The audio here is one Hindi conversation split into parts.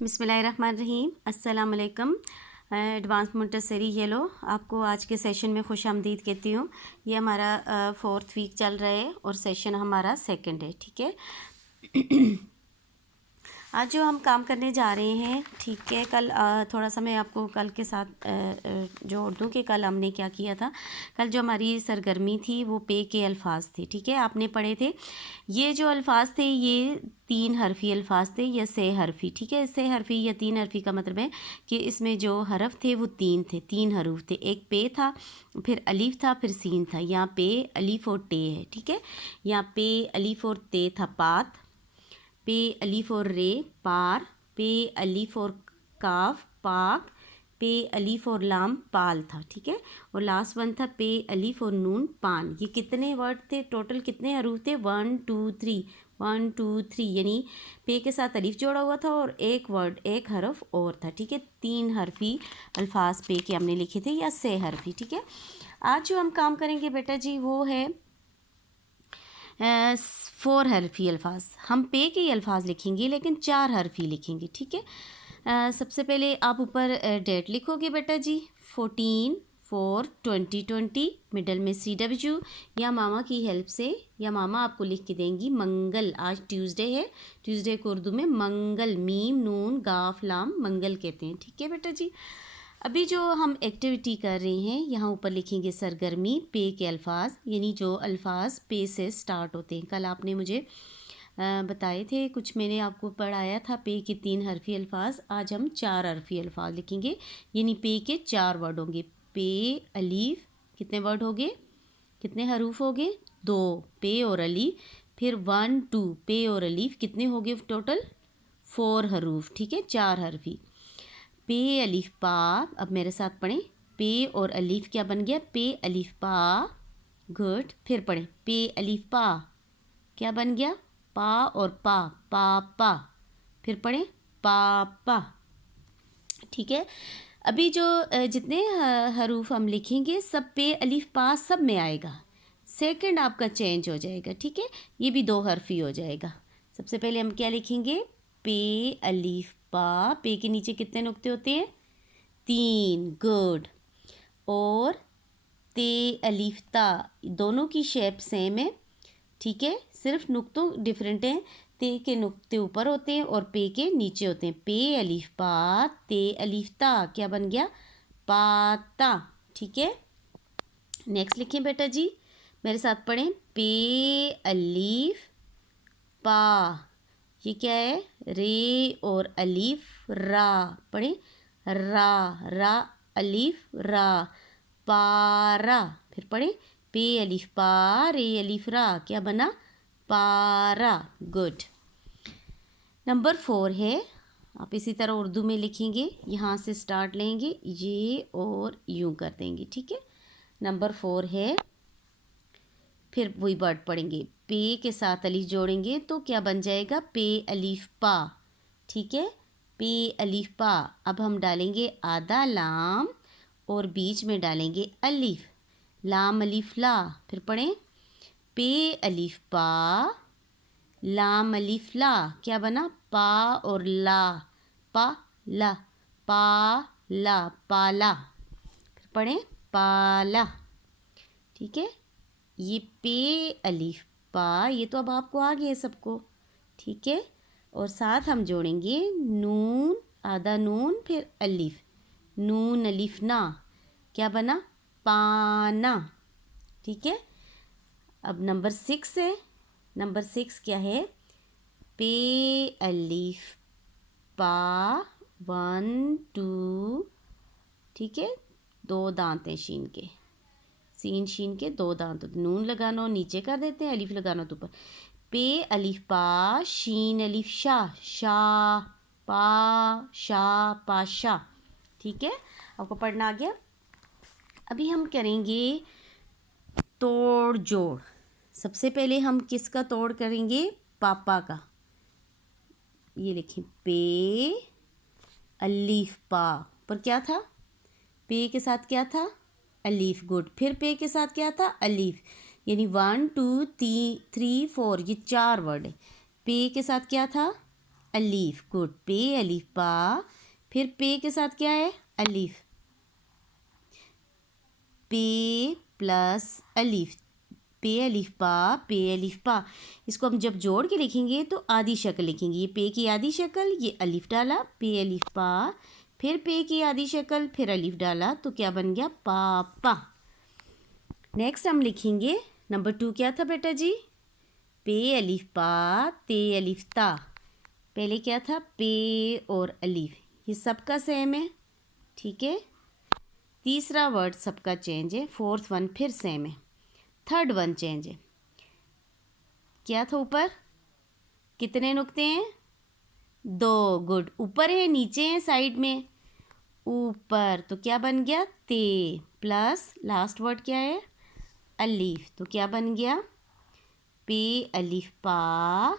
बिस्मिल्लाहिर्रहमानिर्रहीम। अस्सलाम वालेकुम। एडवांस मोंटेसरी येलो आपको आज के सेशन में खुश आमदीद कहती हूँ। ये हमारा 4th वीक चल रहा है और सेशन हमारा 2nd है। ठीक है। आज जो हम काम करने जा रहे हैं, ठीक है, कल थोड़ा सा मैं आपको कल के साथ जोड़ दूँ कि कल हमने क्या किया था। कल जो हमारी सरगर्मी थी वो पे के अल्फाज थे। ठीक है, आपने पढ़े थे ये जो अल्फाज थे ये 3 हरफी अल्फाज थे या 6 हरफी। ठीक है, 6 हरफी या 3 हरफी का मतलब है कि इसमें जो हरफ थे वो 3 थे, 3 हरूफ थे। एक पे था, फिर अलीफ था, फिर सीन था। यहाँ पे अलीफ और टे है। ठीक है, यहाँ पे अलीफ और ते था पात, पे अलीफ और रे पार, पे अलीफ और काफ पाक, पे अलीफ और लाम पाल था। ठीक है, और लास्ट वन था पे अलीफ और नून पान। ये कितने वर्ड थे? टोटल कितने हरूफ थे? 1 2 3, 1 2 3, यानी पे के साथ अलीफ जोड़ा हुआ था और एक वर्ड, एक हरफ और था। ठीक है, 3 हरफी अल्फाज पे के हमने लिखे थे या 6 हरफी। ठीक है, आज जो हम काम करेंगे बेटा जी वो है 4 हरफी अल्फाज। हम पे के ही अल्फाज लिखेंगे लेकिन 4 हरफी लिखेंगे। ठीक है, सबसे पहले आप ऊपर डेट लिखोगे बेटा जी 14/4/2020, मिडल में CW, या मामा की हेल्प से, या मामा आपको लिख के देंगी मंगल। आज ट्यूसडे है, ट्यूसडे को उर्दू में मंगल, मीम नून गाफ लाम मंगल कहते हैं। ठीक है बेटा जी, अभी जो हम एक्टिविटी कर रहे हैं यहाँ ऊपर लिखेंगे सरगर्मी पे के अल्फाज, यानी जो अल्फाज पे से स्टार्ट होते हैं। कल आपने मुझे बताए थे, कुछ मैंने आपको पढ़ाया था पे के 3 हरफी अल्फाज। आज हम 4 हरफी अल्फाज लिखेंगे, यानी पे के 4 वर्ड होंगे। पे अलीफ कितने वर्ड हो गए, कितने हरूफ हो गए? 2, पे और अलीफ। फिर 1 2, पे और अलीफ कितने हो गए टोटल? 4 हरूफ। ठीक है, 4 हरफी। पे अलीफ पा, अब मेरे साथ पढ़ें, पे और अलीफ क्या बन गया? पे अलीफ पा। गुड, फिर पढ़ें, पे अलीफ पा क्या बन गया? पा और पा, पापा। फिर पढ़ें पापा। ठीक है, अभी जो जितने हरूफ हम लिखेंगे सब पे अलीफ पा सब में आएगा। सेकंड आपका चेंज हो जाएगा। ठीक है, ये भी 2 हरफी हो जाएगा। सबसे पहले हम क्या लिखेंगे? पे अलीफ पा, पे के नीचे कितने नुक्ते होते हैं? 3। गुड, और ते अलीफ ता, दोनों की शेप सेम है। ठीक है, सिर्फ नुक्तों डिफरेंट हैं। ते के नुक्ते ऊपर होते हैं और पे के नीचे होते हैं। पे अलीफ पा, ते अलीफ ता क्या बन गया? पाता। ठीक है, नेक्स्ट लिखें बेटा जी, मेरे साथ पढ़ें, पे अलीफ पा, ये क्या है? रे और अलीफ रा। पढ़ें रा, रा अलीफ रा, पारा। फिर पढ़ें पे अलीफ पा, रे अलीफ रा, क्या बना? पारा। गुड, नंबर 4 है, आप इसी तरह उर्दू में लिखेंगे, यहाँ से स्टार्ट लेंगे ये और यूँ कर देंगे। ठीक है, नंबर 4 है, फिर वही वर्ड पढ़ेंगे, पे के साथ अलीफ जोड़ेंगे तो क्या बन जाएगा? पे अलीफ पा। ठीक है, पे अलीफ पा। अब हम डालेंगे आधा लाम और बीच में डालेंगे अलीफ, लाम अलीफ ला। फिर पढ़ें पे अलीफ पा, लाम अलीफ ला, क्या बना? पा और ला, पा ला, पा ला, पाला। फिर पढ़ें पाला। ठीक है, ये पे अलीफ पा, ये तो अब आपको आ गया सबको। ठीक है, और साथ हम जोड़ेंगे नून, आधा नून, फिर अलीफ, नून अलीफ ना, क्या बना? पाना। ठीक है, अब नंबर 6 है, नंबर 6 क्या है? पे अलीफ पा 1 2, ठीक है, 2 दांत हैं शीन के, सीन शीन के 2 दांत, नून लगाना हो नीचे कर देते हैं, अलीफ लगाना तो ऊपर। पे अलीफ पा, शीन अलीफ शाह, शाह पा शाह पाशा। ठीक है, आपको पढ़ना आ गया। अभी हम करेंगे तोड़ जोड़। सबसे पहले हम किसका तोड़ करेंगे? पापा का। ये लिखें, पे अलीफ पा, पर क्या था? पे के साथ क्या था? अलीफ। गुड, फिर पे के साथ क्या था? अलीफ, यानी 1 2 3 4, ये 4 वर्ड है। पे के साथ क्या था? अलीफ, गुड। पे अलीफ पा, फिर पे के साथ क्या है, अलीफ, पे प्लस अलीफ, पे अलीफ पा, पे अलीफ पा। इसको हम जब जोड़ के लिखेंगे तो आधी शक्ल लिखेंगे। ये पे की आधी शक्ल, ये अलीफ डाला, पे अलीफ पा, फिर पे की आधी शक्ल, फिर अलीफ डाला, तो क्या बन गया, पापा। नेक्स्ट हम लिखेंगे नंबर 2 क्या था बेटा जी, पे अलीफ पा, ते अलीफ ता। पहले क्या था, पे और अलीफ, ये सबका सेम है, ठीक है। तीसरा वर्ड सबका चेंज है, फोर्थ वन फिर सेम है, थर्ड वन चेंज है। क्या था ऊपर, कितने नुक्ते हैं, 2, गुड। ऊपर है, नीचे है, साइड में, ऊपर, तो क्या बन गया, ते, प्लस लास्ट वर्ड क्या है, अलीफ, तो क्या बन गया, पे अलीफ पा,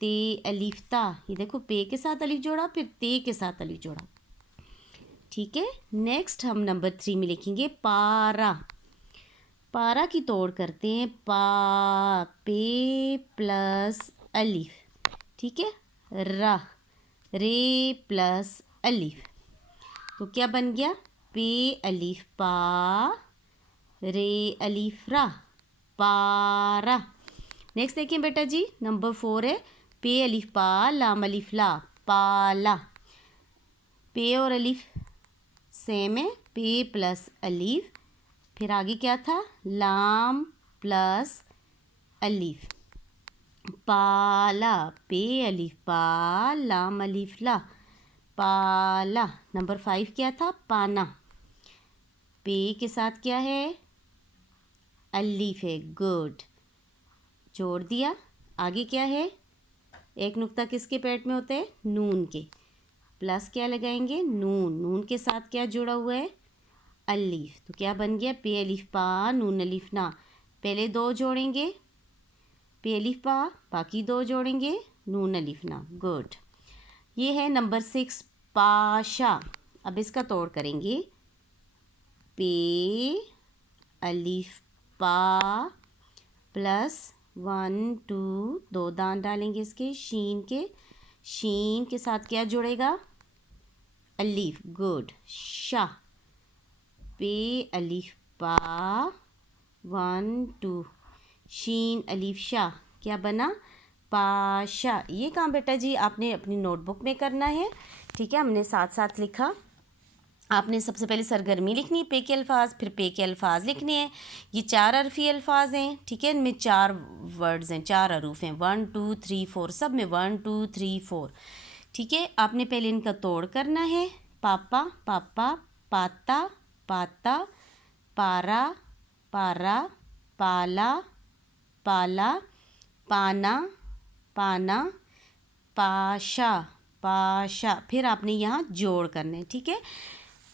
ते अलीफ ता। ये देखो, पे के साथ अलीफ जोड़ा, फिर ते के साथ अलीफ जोड़ा, ठीक है। नेक्स्ट हम नंबर 3 में लिखेंगे पारा। पारा की तोड़ करते हैं, पा, पे प्लस अलीफ, ठीक है, रा, रे प्लस अलीफ, तो क्या बन गया, पे अलीफ पा, रे अलीफ रा, पारा। नेक्स्ट देखिए बेटा जी, नंबर 4 है, पे अलीफ पा, लाम अलीफ ला, पाला। पे और अलीफ सेम है, पे प्लस अलीफ, फिर आगे क्या था, लाम प्लस अलीफ, पाला, पे अलीफ पा, लाम अलीफ ला, पाला। नंबर 5 क्या था, पाना, पे के साथ क्या है, अलीफ है, गुड, जोड़ दिया। आगे क्या है, एक नुक्ता किसके पेट में होते हैं, नून के, प्लस क्या लगाएंगे, नून, नून के साथ क्या जुड़ा हुआ है, अलीफ, तो क्या बन गया, पे अलीफ पा, नून अलीफ ना। पहले 2 जोड़ेंगे, पे अलीफ पा, बाकी 2 जोड़ेंगे, नून अलीफ ना, गुड। ये है नंबर 6 पाशा। अब इसका तोड़ करेंगे, पे अलीफ पा प्लस 1 2, 2 दांत डालेंगे इसके, शीन के, शीन के साथ क्या जुड़ेगा, अलीफ, गुड, शा, पे अलीफ पा, 1 2, शीन अलीफ शाह, क्या बना, पाशा। ये काम बेटा जी आपने अपनी नोटबुक में करना है, ठीक है। हमने साथ साथ लिखा, आपने सबसे पहले सरगर्मी लिखनी है, पे के अल्फाज, फिर पे के अल्फाज लिखने हैं। ये 4 हरफी अल्फाज हैं, ठीक है, इनमें 4 वर्ड्स हैं, 4 हरूफ हैं, 1 2 3 4, सब में 1 2 3 4, ठीक है। आपने पहले इनका तोड़ करना है, पापा, पापा, पाता, पाता, पारा, पारा, पाला, पाला, पाना, पाना, पाशा, पाशा। फिर आपने यहाँ जोड़ करने हैं, ठीक है।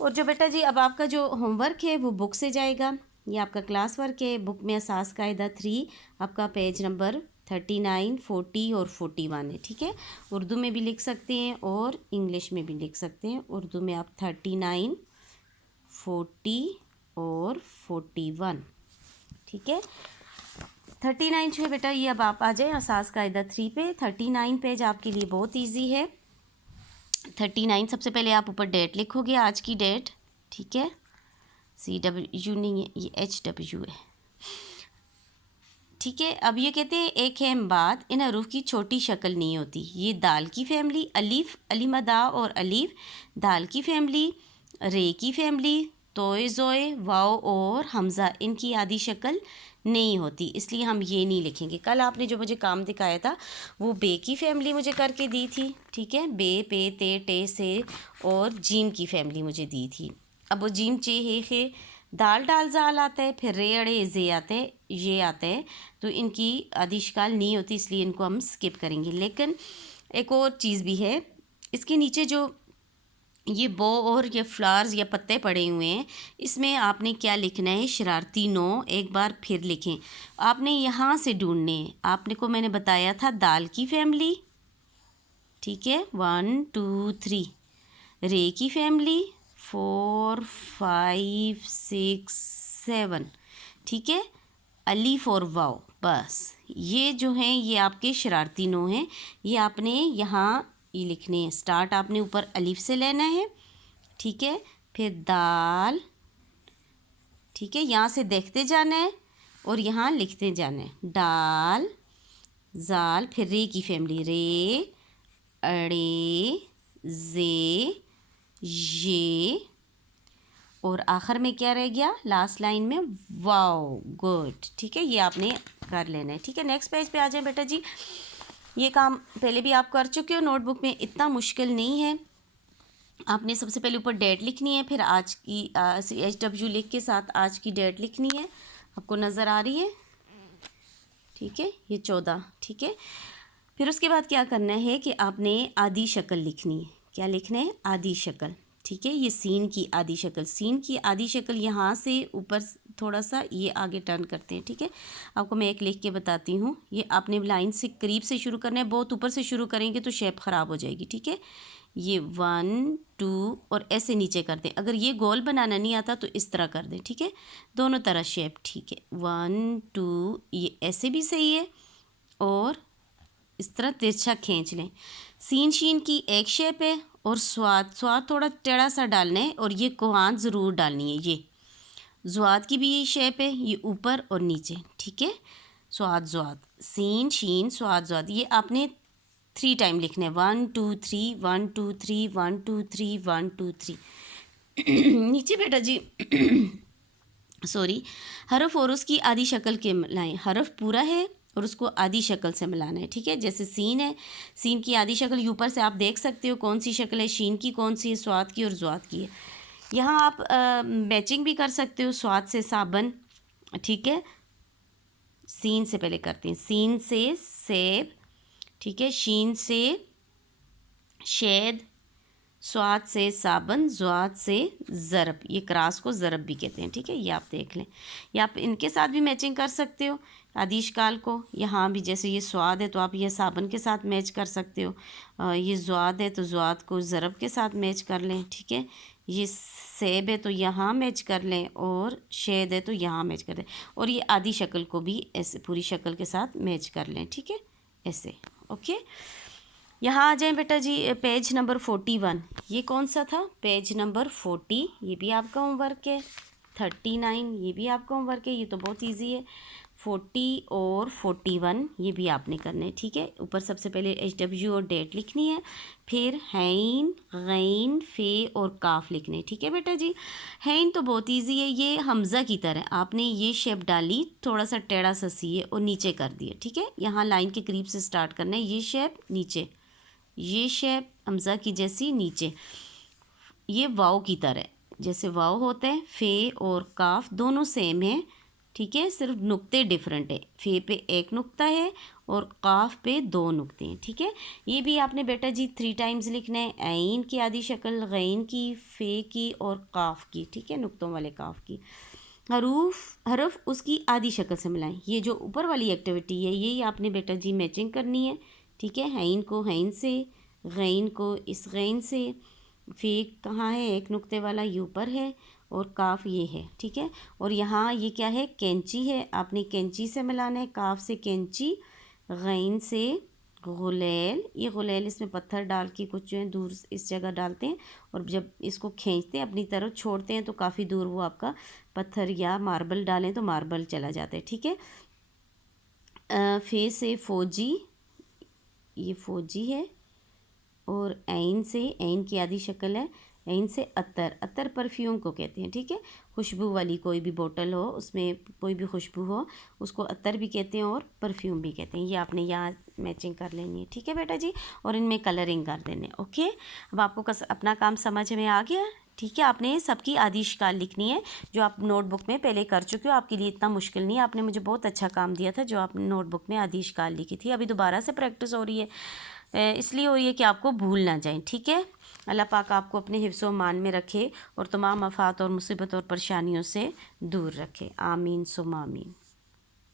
और जो बेटा जी अब आपका जो होमवर्क है वो बुक से जाएगा, ये आपका क्लास वर्क है, बुक में असास कायदा 3 आपका पेज नंबर 39 40 और 41 है, ठीक है। उर्दू में भी लिख सकते हैं और इंग्लिश में भी लिख सकते हैं। उर्दू में आप 39 40 और 41, ठीक है। 39 जो है बेटा ये अब आप आ जाए असास कायदा 3 पे। 39 पेज आपके लिए बहुत इजी है। 39 सबसे पहले आप ऊपर डेट लिखोगे, आज की डेट, ठीक है, CW नहीं है, ये HW है, ठीक है। अब ये कहते हैं एक है बाद इन हरूफ की छोटी शक्ल नहीं होती। ये दाल की फैमिली, अलीफ, अलीमदा और अलीफ, दाल की फैमिली, रे की फैमिली, तोए जोए, वाओ और हमज़ा, इनकी आधी शक्ल नहीं होती, इसलिए हम ये नहीं लिखेंगे। कल आपने जो मुझे काम दिखाया था वो बे की फैमिली मुझे करके दी थी, ठीक है, बे पे ते टे से, और जीम की फैमिली मुझे दी थी। अब वो जीम चे हे दाल डाल जाल आता है, फिर रे अड़े जे आते हैं, ये आते हैं, तो इनकी आधी शक्ल नहीं होती, इसलिए इनको हम स्किप करेंगे। लेकिन एक और चीज़ भी है, इसके नीचे जो ये बो और ये फ्लावर्स या पत्ते पड़े हुए हैं, इसमें आपने क्या लिखना है, शरारती नो, एक बार फिर लिखें। आपने यहाँ से ढूंढने हैं, आपने को मैंने बताया था दाल की फैमिली, ठीक है, 1 2 3, रे की फैमिली 4 5 6 7, ठीक है, अलीफ और वाओ, बस ये जो हैं ये आपके शरारती नो हैं। ये आपने यहाँ ये लिखने हैं। स्टार्ट आपने ऊपर अलिफ से लेना है, ठीक है, फिर दाल, ठीक है, यहाँ से देखते जाना है और यहाँ लिखते जाना है। दाल, जाल, फिर रे की फैमिली, रे, अड़े, जे, ये, और आखिर में क्या रह गया लास्ट लाइन में, वाओ, गुड। ठीक है, ये आपने कर लेना है। ठीक है, नेक्स्ट पेज पे आ जाए बेटा जी। ये काम पहले भी आप कर चुके हो नोटबुक में, इतना मुश्किल नहीं है। आपने सबसे पहले ऊपर डेट लिखनी है, फिर आज की HW लिख के साथ आज की डेट लिखनी है। आपको नज़र आ रही है? ठीक है, ये 14। ठीक है, फिर उसके बाद क्या करना है कि आपने आधी शक्ल लिखनी है। क्या लिखना है? आधी शक्ल। ठीक है, ये सीन की आधी शक्ल, सीन की आधी शक्ल यहाँ से ऊपर थोड़ा सा ये आगे टर्न करते हैं। ठीक है, आपको मैं एक लिख के बताती हूँ। ये आपने लाइन से करीब से शुरू करना है, बहुत ऊपर से शुरू करेंगे तो शेप ख़राब हो जाएगी। ठीक है, ये 1 2 और ऐसे नीचे कर दें। अगर ये गोल बनाना नहीं आता तो इस तरह कर दें। ठीक है, दोनों तरह शेप। ठीक है, 1 2, ये ऐसे भी सही है और इस तरह तिरछा खींच लें। सीन शीन की एक शेप है और स्वाद थोड़ा टेढ़ा सा डालना है और ये कोहान ज़रूर डालनी है। ये ज़्वाद की भी ये शेप है, ये ऊपर और नीचे। ठीक है, स्वाद, सीन शीन स्वाद ज़्वाद, ये आपने 3 टाइम लिखना है। 1 2 3 1 2 3 1 2 3 1 2 3। नीचे बेटा जी सॉरी, हरफ और उसकी आधी शक्ल के मिलाएं। हरफ पूरा है और उसको आधी शक्ल से मिलाना है। ठीक है, जैसे सीन है, सीन की आधी शक्ल ऊपर से आप देख सकते हो कौन सी शक्ल है, शीन की कौन सी है, स्वाद की और ज़्वाद की है। यहाँ आप मैचिंग भी कर सकते हो, स्वाद से साबन। ठीक है, सीन से पहले करते हैं, सीन से सेब, ठीक है, शीन से शेद, स्वाद से साबन, ज़्वाद से ज़रब। ये क्रास को ज़रब भी कहते हैं। ठीक है, ये आप देख लें। या आप इनके साथ भी मैचिंग कर सकते हो, आदिशकाल को। यहाँ भी जैसे ये स्वाद है तो आप ये साबन के साथ मैच कर सकते हो। ये ज़्वाद है तो ज़्वाद को ज़रब के साथ मैच कर लें। ठीक है, ये सेब है तो यहाँ मैच कर लें और शेद है तो यहाँ मैच कर दें। और ये आधी शक्ल को भी ऐसे पूरी शक्ल के साथ मैच कर लें। ठीक है, ऐसे। ओके, यहाँ आ जाएं बेटा जी पेज नंबर 41। ये कौन सा था? Page number 40। ये भी आपका होमवर्क है। 39 ये भी आपका होमवर्क है। ये तो बहुत इजी है। 40 और 41 ये भी आपने करना है। ठीक है, ऊपर सबसे पहले HW और डेट लिखनी है, फिर हैन, गैन, फे और काफ लिखने। ठीक है बेटा जी, हैन तो बहुत इजी है। ये हमज़ा की तरह आपने ये शेप डाली, थोड़ा सा टेढ़ा सा सी है और नीचे कर दिया। ठीक है, यहाँ लाइन के करीब से स्टार्ट करना है। ये शेप नीचे, ये शेप हमज़ा की जैसी नीचे। ये वाव की तरह, जैसे वाव होता है। फ़े और काफ दोनों सेम है। ठीक है, सिर्फ नुक्ते डिफरेंट है। फ़े पे एक नुक्ता है और काफ पे 2 नुक्ते हैं। ठीक है, ये भी आपने बेटा जी 3 टाइम्स लिखना है। ऐन की आधी शक्ल, गैन की, फ़े की और काफ की। ठीक है, नुक्तों वाले काफ की। हरफ उसकी आधी शक्ल से मिलाएं। ये जो ऊपर वाली एक्टिविटी है यही आपने बेटा जी मैचिंग करनी है। ठीक है, हैन को हैन से, गैन को इस गैन से, फे कहाँ है? एक नुक्ते वाला ये ऊपर है और काफ ये है। ठीक है, और यहाँ ये क्या है? कैंची है, आपने कैंची से मिलाना है। काफ से कैंची, गैन से गुलेल। ये गुलेल इसमें पत्थर डाल के कुछ जो है दूर इस जगह डालते हैं और जब इसको खींचते हैं अपनी तरफ छोड़ते हैं तो काफ़ी दूर वो आपका पत्थर या मार्बल डालें तो मार्बल चला जाता है। ठीक है, फे से फौजी, ये फौजी है, और ऐन से, ऐन की आधी शक्ल है। ऐन से अत्तर, अत्तर परफ्यूम को कहते हैं। ठीक है, खुशबू वाली कोई भी बोतल हो उसमें कोई भी खुशबू हो उसको अत्तर भी कहते हैं और परफ्यूम भी कहते हैं। ये आपने यहाँ मैचिंग कर लेनी है। ठीक है बेटा जी, और इनमें कलरिंग कर देने। ओके, अब आपको अपना काम समझ में आ गया। ठीक है, आपने सबकी आधी शिकाल लिखनी है जो आप नोटबुक में पहले कर चुके हो। आपके लिए इतना मुश्किल नहीं है। आपने मुझे बहुत अच्छा काम दिया था जो आपने नोटबुक में आधी शिकाल लिखी थी। अभी दोबारा से प्रैक्टिस हो रही है, इसलिए हो रही है कि आपको भूल ना जाए। ठीक है, अल्लाह पाक आपको अपने हिफ्ज़ व मान में रखे और तमाम आफात और मुसीबत और परेशानियों से दूर रखे। आमीन सुम्मा आमीन।